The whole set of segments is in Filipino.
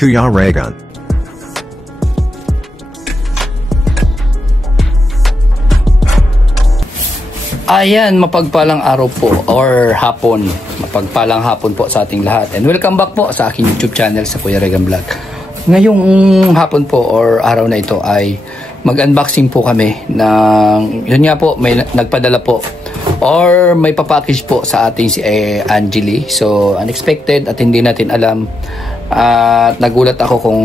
Kuya Regan. Ayan, mapagpalang araw po or hapon. Mapagpalang hapon po sa ating lahat. And welcome back po sa aking YouTube channel sa Kuya Regan Vlog. Ngayong hapon po or araw na ito ay mag-unboxing po kami ng, yun nga po, may nagpadala po or may papackage po sa ating si Angeli. So, unexpected at hindi natin alam. At nagulat ako kung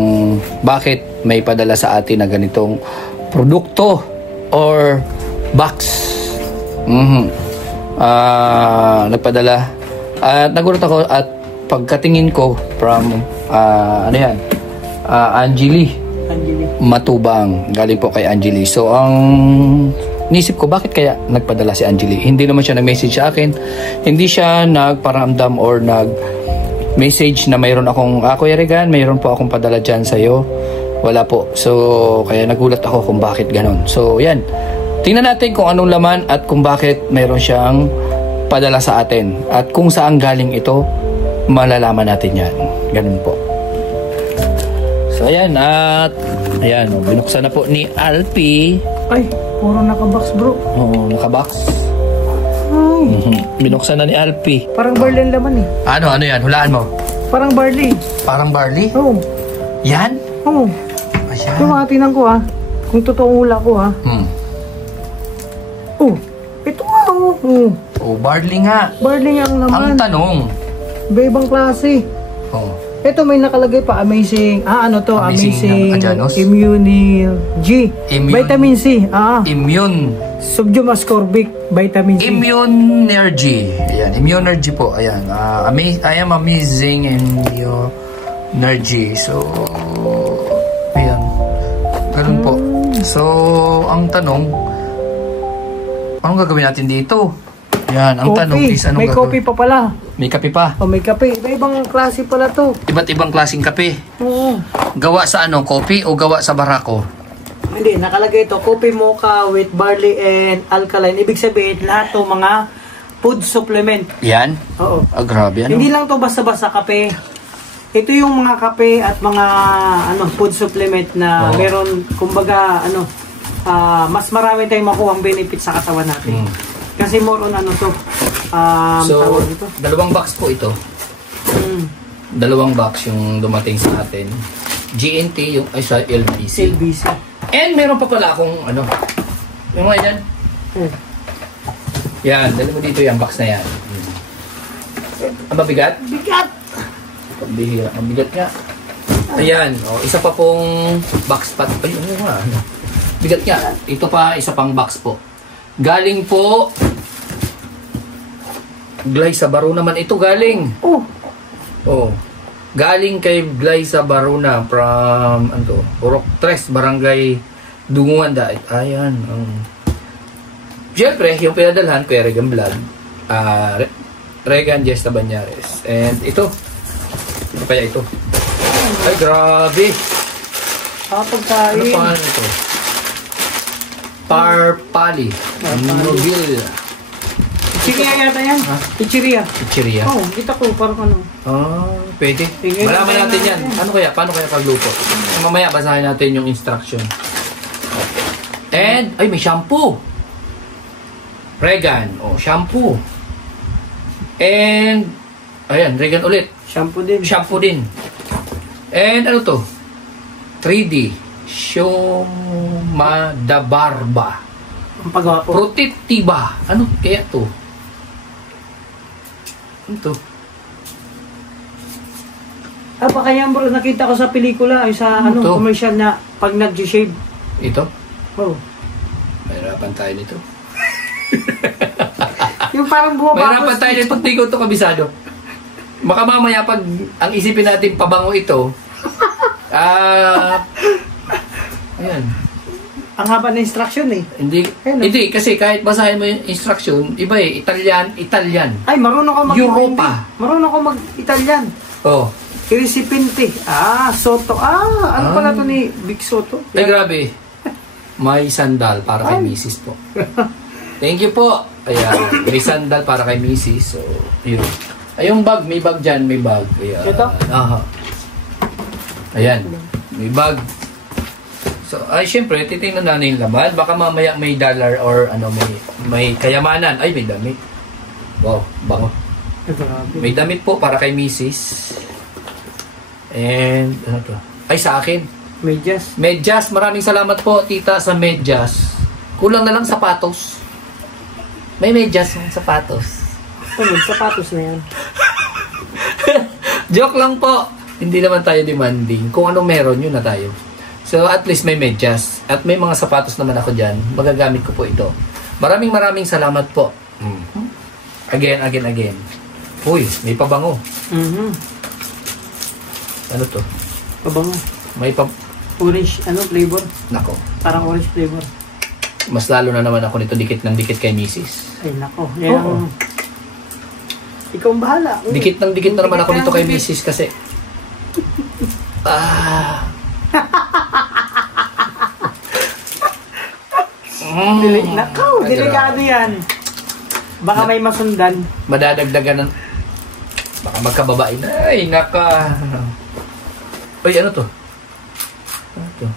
bakit may padala sa atin na ganitong produkto or box. Nagpadala at nagulat ako at pagkatingin ko from ano yan, Angeli Matubang, galing po kay Angeli. So ang nisip ko, bakit kaya nagpadala si Angeli? Hindi naman siya nag-message sa akin, hindi siya nagparamdam or nag-message na mayroon akong Kuya Regan, mayroon po akong padala dyan sa'yo. Wala po. So kaya nagulat ako kung bakit ganon. So yan, tingnan natin kung anong laman at kung bakit mayroon siyang padala sa atin. At kung saan galing ito, malalaman natin yan. Ganun po. So, ayan. At, ayan. Binuksan na po ni Alpi. Ay, puro nakabox bro. Oo, nakabox. Binuksan na ni Alpi. Parang barley ang laman eh. Ano yan? Hulaan mo. Parang barley. Parang barley? Oo. Yan? Oo. Ayan. Ito mga tinan ko ha. Kung totoong hula ko ha. Oh, ito nga oh. Oh, barley nga. Barley ang laman. Ang tanong. Ibang klase. Oh. Ito may nakalagay pa, amazing. Ano to? Amazing Immunology. Vitamin C. Immune. Sodium ascorbic, vitamin C. Immunergy. Ayan, Immunergy po. Ayan. I am amazing Immunergy. So, ayan. Ganun po. So, ang tanong, anong gagawin natin dito? Yan, ang tanong is anong may gagawin? coffee pa pala. May kape pa? Oh, may kape. Iba-ibang klase pala to. Iba't ibang klaseng kape? Oo. Gawa sa ano? Coffee o gawa sa barako? Hindi, nakalagay ito. Coffee mocha with barley and alkaline. Ibig sabihin, lahat to mga food supplement. Yan? Oo. Grabe, ano? Hindi lang to basta-basta kape. Ito yung mga kape at mga food supplement na meron, kumbaga, mas marami tayong makuhang benefit sa katawan natin. Kasi more on to. So, tawag ito. dalawang box po ito. Dalawang box yung dumating sa atin. GNT, yung sa LBC. LBC. And meron pa pala akong yung mga yan. Yan, dali mo dito yung box na yan. Ang mabigat? Bigat! Pambihira, ang bigat nga. Ayan, isa pa pong box pat. Ay, ano nga, bigat nga. Ito pa, isa pang box po. Galing po Glyza Baruna naman ito galing. Galing kay Glyza Baruna from Urok 3, Barangay Dunguan dahil. Ayan. Siyempre, yung pinadalhan Kuya Regan Vlog, Regan Jesta Banyares. And ito. Ano kaya ito? Ay, grabe. Pagkain. Ano pa ito? Parpali. Nobil. Chichiria yata yan. Chichiria. Chichiria. Kita ko parang Pwede. Malaman natin yan. Ano kaya? Paano kaya pagluto? Mamaya basahin natin yung instruction. And, ay, may shampoo. Regan. Shampoo. And, ayan, Regan ulit. Shampoo din. Shampoo din. And, ano to? 3D. Shomadabarba. Ang pagwapo. Protectiva. Ano kaya to? Ano to? Baka yan bro, nakita ko sa pelikula, sa commercial na pag nag-shave. Ito? Oo. Mahirapan tayo nito. Yung parang bumabakos. Mahirapan tayo nito. Hindi ko ito kabisado. Baka mamaya pag ang isipin natin pabango ito, ayan. Ang haba na instruction eh. Hindi kasi kahit basahin mo yung instruction, iba eh, Italian. Ay, marunong ka Europa. Marunong ka mag-Italian. Irisipinte. Soto. Ano pala to ni Big Soto? Ay, grabe. May sandal para kay Mrs. po. Thank you po. Ayan, may sandal para kay Mrs. So, yun. Ay, yung bag, may bag dyan, may bag. Ayan. Ito? Aha. Ayan. May bag. So, ay, syempre, titingnan natin yung laman. Baka mamaya may dollar or ano, may kayamanan. Ay, may damit. Wow, bango. May damit po para kay Mrs. And, ano to? Ay, sa akin. Medyas. Medyas. Maraming salamat po, tita, sa medyas. Kulang na lang sapatos. May medyas ng sapatos. Ano, sapatos na yan. Joke lang po. Hindi naman tayo demanding. Kung anong meron, yun na tayo. So, at least may medyas. At may mga sapatos naman ako dyan. Magagamit ko po ito. Maraming salamat po. Again. Uy, may pabango. Ano to? Pabango. May Orange, flavor? Nako. Parang orange flavor. Mas lalo na naman ako nito, dikit ng dikit kay Mrs. Ay, nako. Yan. Ikaw ang bahala. Dikit ng dikit na naman ako nito kay Mrs. kasi Nakaw, delikado yan. Baka may masundan. Madadagdagan ng baka magkababae na. Ay, naka. Ay, ano to? Ano to?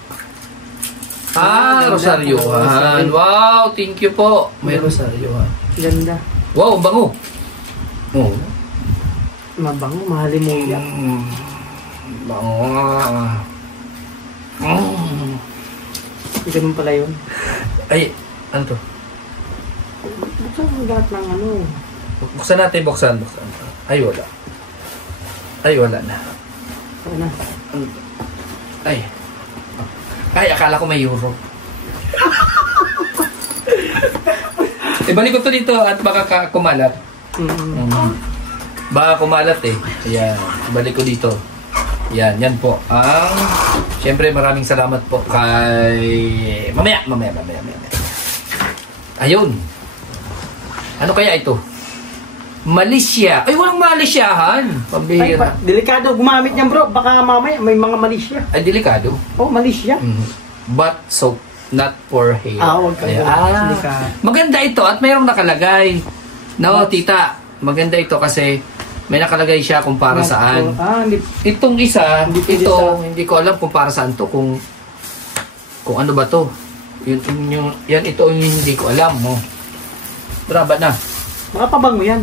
Rosaryohan. Wow, thank you po. May rosaryohan. Ganda. Wow, bango. Oh. Mabango, mahalin mo yan. Bango. Ganun pala yun. Ay, ano to? Buksan mo lahat ng ano. Buksan natin, buksan. Ay, wala. Ay, wala na. Ano na? Ay, akala ko may euro. Ibalik ko to dito at baka kumalat. Baka kumalat eh. Ayan, ibalik ko dito. Yan po. Siyempre maraming salamat po kay... Mamaya. Ayun. Ano kaya ito? Malaysia. Ay, walang Malaysiahan. Pambihira. Delikado gumamit niyan, bro. Baka mamaya may mga Malaysia. Ay, delikado. Oh, Malaysia. But soap, not for hair. Huwag ka. Maganda ito at mayroong nakalagay. No, tita. Maganda ito kasi may nakalagay siya kung para saan. Itong isa, hindi ko alam kung para saan to. Kung ano ba to. Yan, ito yung hindi ko alam. Braba na. Makapabango yan.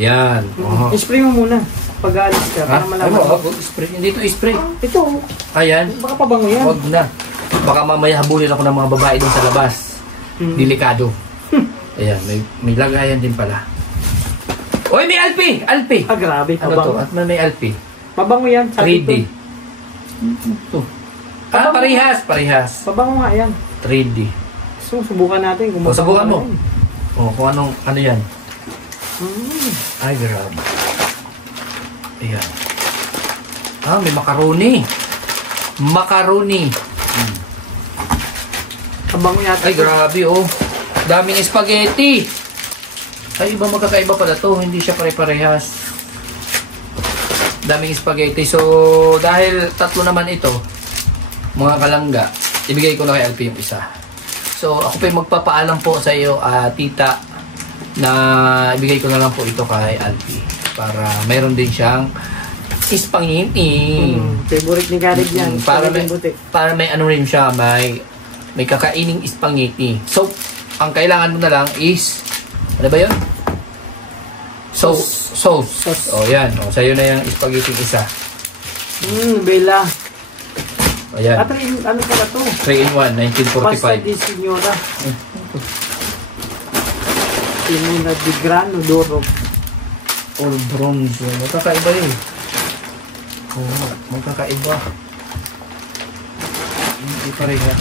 Yan. I-spray mo muna pag aalis ka. Para malaman. Spray. Hindi ito i-spray. Ito. Ayan. Baka pabango yan. Huwag na. Baka mamaya habulin ako ng mga babae dun sa labas. Delikado. Ayan. May lagayan din pala. Oy, may Alpi! Grabe. Ano to? At may Alpi. Pabango yan. 3D. Ito. Parehas. Pabango nga yan. 3D. So, subukan natin. Subukan mo. Kung ano yan. Ay, grabe. Ayan. May macaroni. Pabango yata. Ay, grabe, daming spaghetti. Ay, iba magkakaiba pala to. Hindi siya pare-parehas. Daming spaghetti. So, dahil tatlo naman ito, mga kalangga, ibigay ko na kay Alpi yung isa. So, ako pa yung magpapaalam po sa iyo, tita, na ibigay ko na lang po ito kay Alpi. Para mayroon din siyang spaghetti. Favorite ni Garib yan. Para may ano rin siya, may kakaining spaghetti. So, ang kailangan mo na lang is, ano ba yun? Sauce. Yan. Sa'yo na yung spaghetti isa. Bella. Ayan. Ano pala to? 3-in-1, 1945. Pasta di Signora. Simona di Grano Doro. All bronze. Magkakaiba yun. Magkakaiba. Hindi parehas.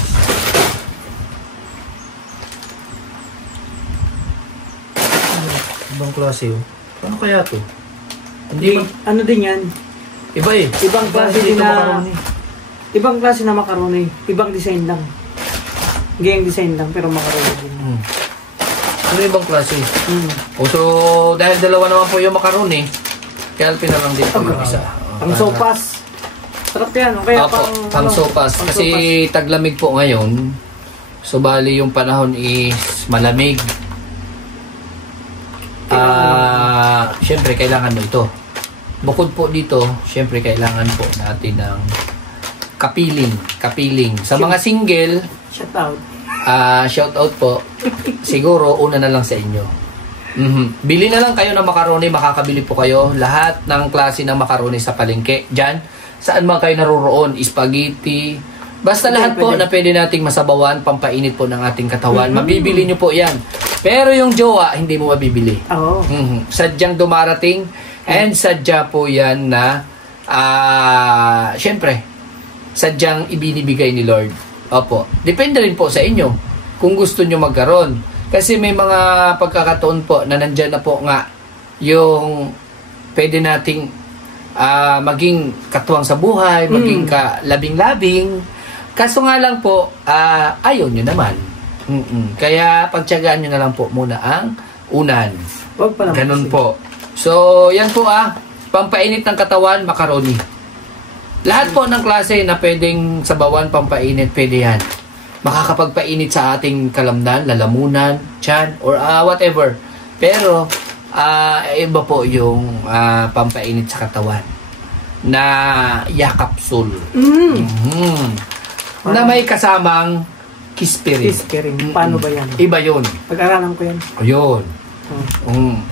Ibang klase yun. Ano kaya to? Ano din yan? Iba eh. Ibang klase din na... Ibang klase na macaroni. Ibang design lang. Gayang design lang, pero macaroni din. Ano ibang klase? So, dahil dalawa naman po yung macaroni, kaya Alpi na lang din po yung isa. Pang sopas. Sarap yan. O kaya pang sopas. Kasi taglamig po ngayon. So, bali yung panahon is malamig. Siyempre, kailangan mo ito. Bukod po dito, siyempre, kailangan po natin ng Kapiling. Sa mga single, Shout out. shout out po. Siguro, una na lang sa inyo. Bili na lang kayo ng macaroni, makakabili po kayo. Lahat ng klase ng macaroni sa palengke. Diyan, saan man kayo naroroon, spaghetti. Basta lahat po na pwede nating masabawan, pampainit po ng ating katawan. Mabibili nyo po yan. Pero yung jowa, hindi mo mabibili. Oo. Sadyang dumarating and sadya po yan na syempre, sadyang ibinibigay ni Lord. Opo. Depende rin po sa inyo kung gusto nyo magkaroon. Kasi may mga pagkakataon po na nandyan na po nga yung pwede nating maging katuwang sa buhay, maging kalabing-labing. Kaso nga lang po, ayaw nyo naman. Kaya pagtiyagaan nyo na lang po muna ang unan. Ganun po. So, yan po pampainit ng katawan, macaroni. Lahat po ng klase na pwedeng sabawan, pampainit, pwede yan. Makakapagpainit sa ating kalamnan, lalamunan, tiyan, or whatever. Pero, iba po yung pampainit sa katawan na yakapsul. Na may kasamang kispirin. Paano ba yan? Iba yun. Pag-aralan ko yan. Ayun.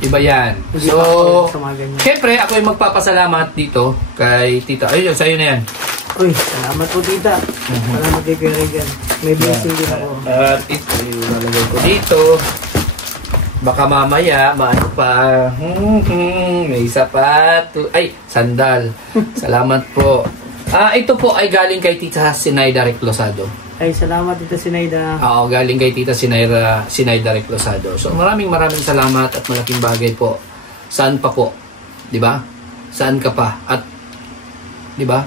Iba yan. So, syempre, ako ay magpapasalamat dito kay Tita. Ayun, sa'yo na yan. Uy, salamat po, Tita. Salamat kay Kuya Regan. May blessing din ako. At ito, nalagay ko dito. Baka mamaya, maano pa. May sapat. Ay, sandal. Salamat po. Ito po ay galing kay Tita Sinaida Reclosado. Ay, salamat Tita Sinaida. Oo, galing kay Tita Sinaida Reclosado. So, maraming salamat at malaking bagay po. Saan pa po? 'Di ba? Saan ka pa? At 'di ba?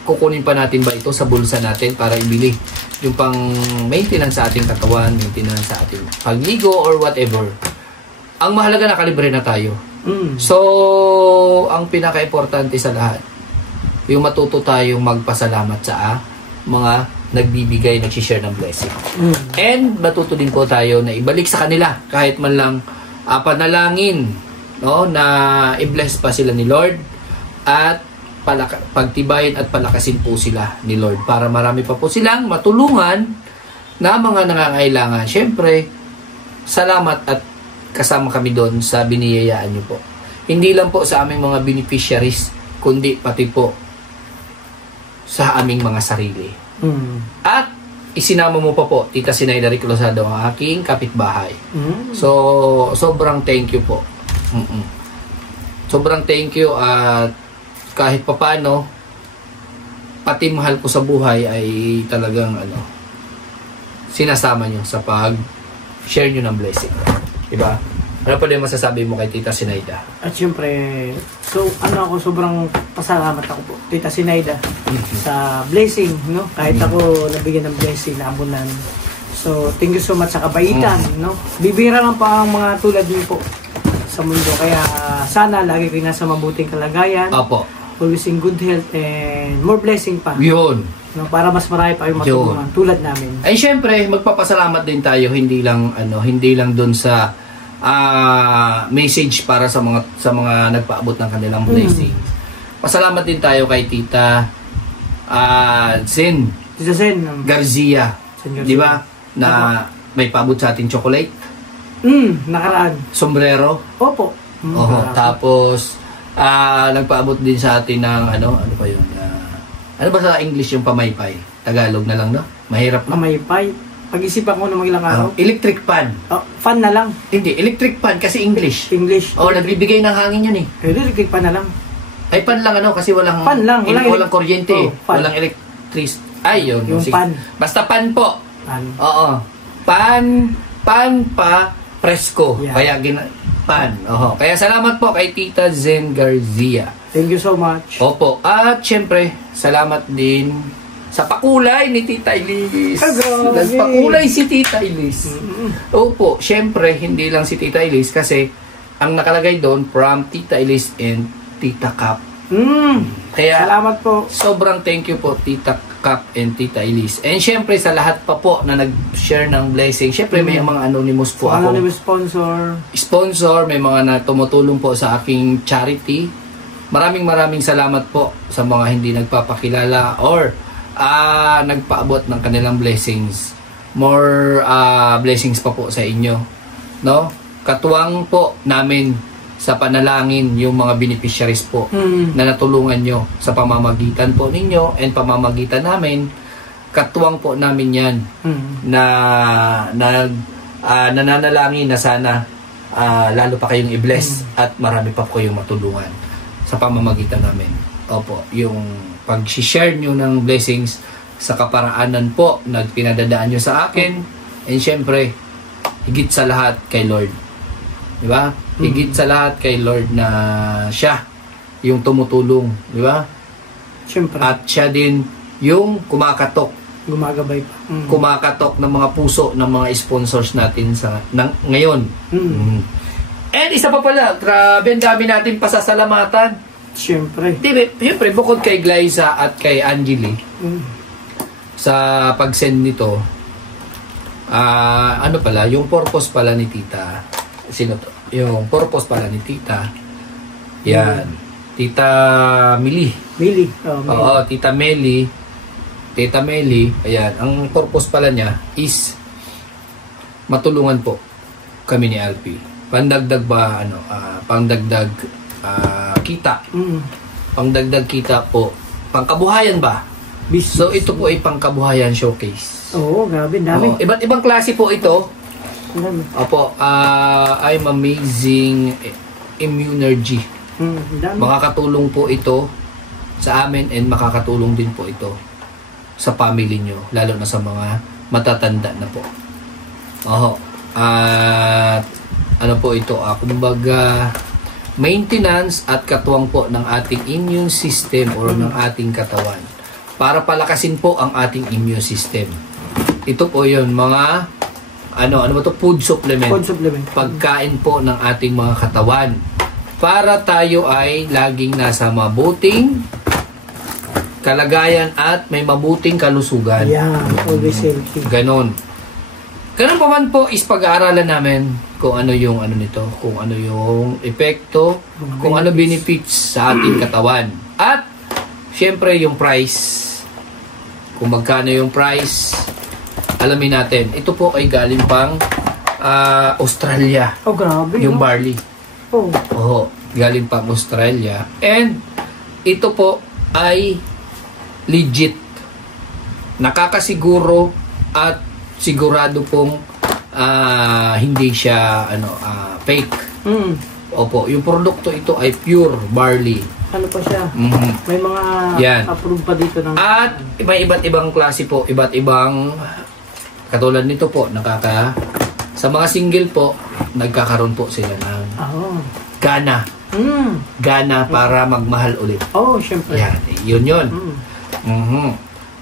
Kukunin pa natin ba ito sa bulsa natin para ibili yung pang maintenance sa ating katawan, maintenance sa ating pagligo or whatever. Ang mahalaga na kalibre na tayo. So, ang pinaka-importante sa lahat, yung matuto tayong magpasalamat sa mga nagbibigay, nag-share ng blessing. And matuto din po tayo na ibalik sa kanila kahit man lang panalangin, no, na i-bless pa sila ni Lord at pagtibayin at palakasin po sila ni Lord para marami pa po silang matulungan na mga nangangailangan. Siyempre, salamat at kasama kami doon sa biniyayaan niyo po. Hindi lang po sa aming mga beneficiaries, kundi pati po sa aming mga sarili. At isinama mo pa po, Tita Sinaida Reclosado, ang aking kapitbahay. So, sobrang thank you po. Sobrang thank you at kahit papano, pati mahal ko sa buhay ay talagang sinasama nyo sa pag-share nyo ng blessing. Diba? Ano pa din masasabi mo kay Tita Sinaida? At syempre, ako sobrang pasalamat ako po, Tita Sinaida, sa blessing, no? Kahit ako nabigyan ng blessing na abunan. So, thank you so much sa kabaitan, no? Bibira lang pa ang mga tulad niyo po sa mundo. Kaya sana lagi kayo nasa mabuting kalagayan. Opo. Always in good health and more blessing pa. Yun. No, para mas marami pa yung matulungan tulad namin. Ay syempre, magpapasalamat din tayo hindi lang doon sa message para sa mga nagpaabot ng kanilang blessing. Pasalamat din tayo kay Tita Zen Garcia. Di ba? Na may paabot sa atin chocolate. Nakaraan. Sombrero. Opo. Tapos nagpaabot din sa atin ng ano pa yun? Ano ba sa English yung pamaypay? Tagalog na lang, no? Mahirap na. Pamaypay. Pag-isipan ko ng ilang araw. Electric fan. Fan na lang. Hindi, electric fan kasi English. Nagbibigay ng hangin yun eh. Electric fan na lang. Ay, fan lang kasi walang fan lang. Walang kuryente. Walang electric. Ay, yun. Yung fan. Basta pan po. Pan. Oo. Pan pa presko. Yeah. Kaya pan. Kaya salamat po kay Tita Zen Garcia. Thank you so much. Opo. At syempre, salamat din sa pakulay ni Tita Elise. Pakulay si Tita Elise. Opo, syempre, hindi lang si Tita Elise kasi ang nakalagay doon from Tita Elise and Tita Cap. Kaya, salamat po. Sobrang thank you po, Tita Cap and Tita Elise. And syempre, sa lahat pa po na nag-share ng blessing, syempre may mga anonymous po ako. Anonymous sponsor. May mga na tumutulong po sa aking charity. Maraming salamat po sa mga hindi nagpapakilala or nagpaabot ng kanilang blessings. More blessings pa po sa inyo, no? Katuwang po namin sa panalangin yung mga beneficiaries po na natulungan nyo sa pamamagitan po ninyo and pamamagitan namin. Katuwang po namin yan na nananalangin na sana lalo pa kayong i-bless at marami pa po kayong matulungan sa pamamagitan namin. Opo, yung pag-share nyo ng blessings sa kaparaanan po na pinadadaan nyo sa akin, and syempre higit sa lahat kay Lord, di ba? Higit sa lahat kay Lord na siya yung tumutulong, di ba? Syempre. At siya din yung kumakatok, gumagabay pa. kumakatok ng mga puso ng mga sponsors natin sa ngayon. And isa pa pala, grabe, ang dami natin pasasalamatan. Syempre. Siyempre, bukod kay Glyza at kay Angeli, sa pag-send nito, ano pala, yung purpose pala ni Tita, sino to? Yung purpose pala ni Tita, yan, Tita Mili. Mili. Oo, Tita Meli. Tita Meli, ayan, ang purpose pala niya is matulungan po kami ni Alpi. Pandagdag ba, pangdagdag kita. Pangdagdag kita po. Pangkabuhayan ba? Business. So, ito po ay pangkabuhayan showcase. Oo, grabe, dami. Iba't ibang klase po ito. Dami. Opo, I'm amazing immunergy. Dami. Makakatulong po ito sa amin and makakatulong din po ito sa family nyo, lalo na sa mga matatanda na po. At ano po ito, kumbaga maintenance at katuwang po ng ating immune system or ng ating katawan para palakasin po ang ating immune system. Ito po yun, mga ano ba to? Food supplement. Food supplement. Pagkain po ng ating mga katawan para tayo ay laging nasa mabuting kalagayan at may mabuting kalusugan. Yeah, always healthy. Ganon. Ganon pa man po is pag-aaralan namin kung ano yung ano nito, kung ano yung epekto, kung ano benefits sa ating katawan. At syempre yung price. Kung magkano yung price, alamin natin. Ito po ay galing pang Australia. Oh, grabe. Yung no? barley. Oh. Galing pang Australia. And ito po ay legit. Nakakasiguro at sigurado pong hindi siya fake. Opo, yung produkto ito ay pure barley. Ano pa siya? May mga approved pa dito ng... At may iba't ibang klase po, iba't ibang katulad nito po, sa mga single po, nagkakaroon po sila ng gana. Gana para magmahal ulit. Oh, syempre. Yan, yun.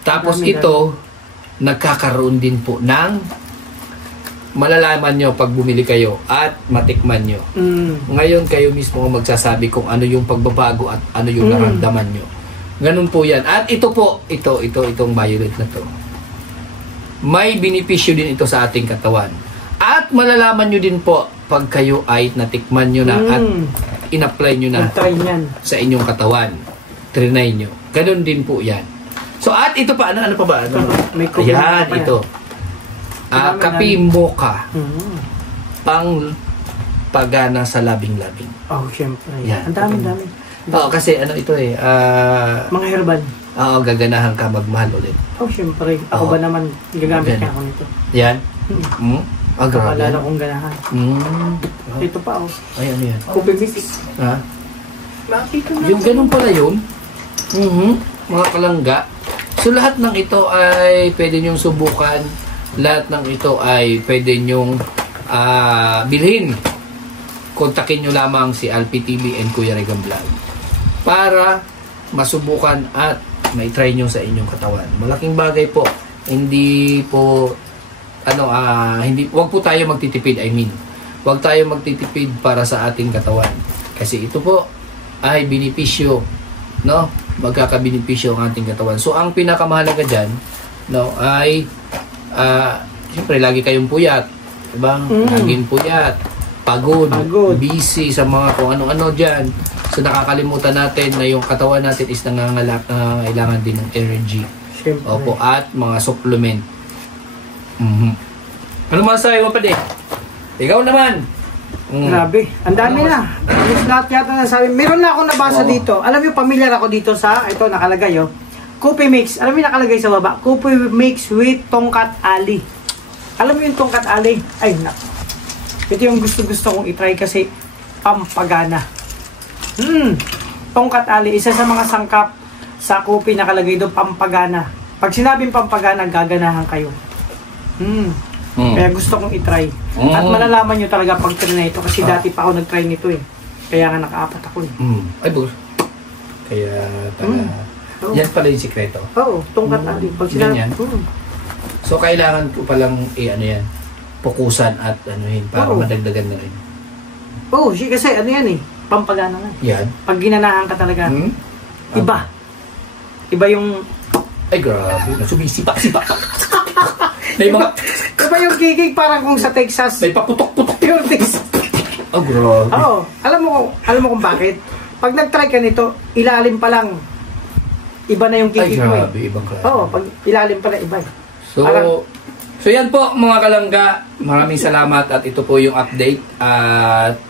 Tapos ito, nagkakaroon din po ng malalaman nyo pag bumili kayo at matikman nyo. Ngayon kayo mismo magsasabi kung ano yung pagbabago at ano yung naramdaman nyo. Ganun po yan. At ito po, itong violet na to. May benepisyo din ito sa ating katawan. At malalaman nyo din po pag kayo ay natikman nyo na at in-apply nyo na sa inyong katawan. Trinay nyo. Ganun din po yan. So at ito pa, ano pa ba? Ayan, ito. Kape mocha. Pang pagana sa labing-labing. Oh, syempre. Yan. Ang dami. Oo, kasi ito mga herbal. Oo, gaganahan ka magmahal ulit. Oh, syempre. Ako ba naman gagamit ka ako nito? Yan? Grabe. Palala kong ganahan. Ito pa, Ay, ano yan? Coffee mix. Ha? Nakita na. Yung ganun pala yun? Mga kalangga. So, lahat ng ito ay pwede nyong subukan. Lahat ng ito ay pwede nyong bilhin. Kontakin nyo lamang si Alpi TV and Kuya Regan Vlog para masubukan at may-try nyo sa inyong katawan. Malaking bagay po. Hindi po wag po tayo magtitipid, wag tayo magtitipid para sa ating katawan. Kasi ito po ay benepisyo, no? Magkakabenepisyo ang ating katawan. So ang pinakamahalaga diyan, no, ay siyempre lagi kayong puyat, diba? Laging puyat, pagod, busy sa mga kung ano-ano diyan. So nakakalimutan natin na yung katawan natin is nangangailangan din ng energy. Siyempre. Opo, at mga supplement. Ano masasabi mo pa din? Ikaw naman. Grabe, ang dami na. Halos lahat yata na sabi. Meron na akong nabasa dito. Alam mo, familiar ako dito sa, ito nakalagay Kopi mix. Alam mo yung nakalagay sa baba? Kopi mix with tongkat ali. Alam mo yung tongkat ali? Ay, ito yung gusto kong itry kasi pampagana. Tongkat ali, isa sa mga sangkap sa kopi nakalagay doon, pampagana. Pag sinabing pampagana, gaganahan kayo. Kaya gusto kong itry. At malalaman nyo talaga pag try na ito kasi dati pa ako nag-try nito Kaya nga naka-apat ako Ay, bro. Kaya yan pala yung sikreto. Oo, tongkat ali. Pag Ganyan. So, kailangan ko palang pukusan at para madagdagan na rin. Oo, kasi yan pampagana nga. Yan. Pag ginanahan ka talaga, iba. Iba yung... Ay, grabe. Sumisipa-sipa. May mga... Iba yung gigig parang kung sa Texas. May paputok-putok. Pure taste. Oh, grabe. Oo. Alam mo kung bakit? Pag nag-try ka nito, ilalim pa lang. Iba na yung gigig mo. Ay, grabe. Ibang grabe. Oo, pag ilalim pa lang, iba. So yan po mga kalangga. Maraming salamat at ito po yung update. At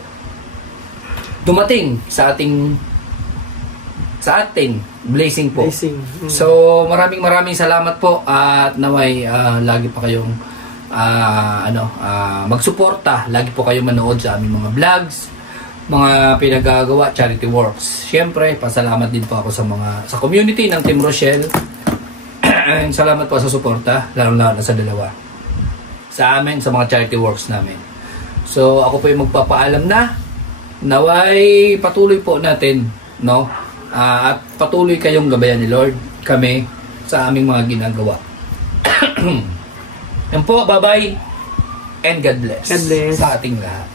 dumating sa ating blessing po. So maraming salamat po at naway lagi pa kayong magsuporta, lagi po kayong manood sa aming mga vlogs, mga pinagagawa, charity works. Siyempre, pasalamat din po ako sa community ng Team Rochelle. And salamat po sa suporta, lalo-lalo na sa dalawa. Sa amin, sa mga charity works namin. So ako po yung magpapaalam na naway patuloy po natin, no? At patuloy kayong gabayan ni Lord kami sa aming mga ginagawa. Yan po, bye-bye and God bless, sa ating lahat.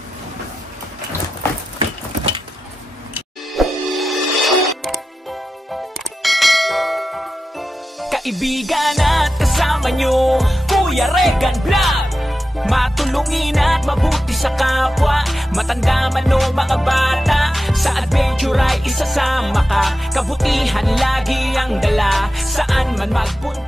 Kaibigan at kasama nyo, Kuya Regan Vlog. Matulungin at mabuti sa kapwa, matanda man o mga bata. Sa adventure ay isasama ka, kabutihan lagi ang dala. Saan man magpunta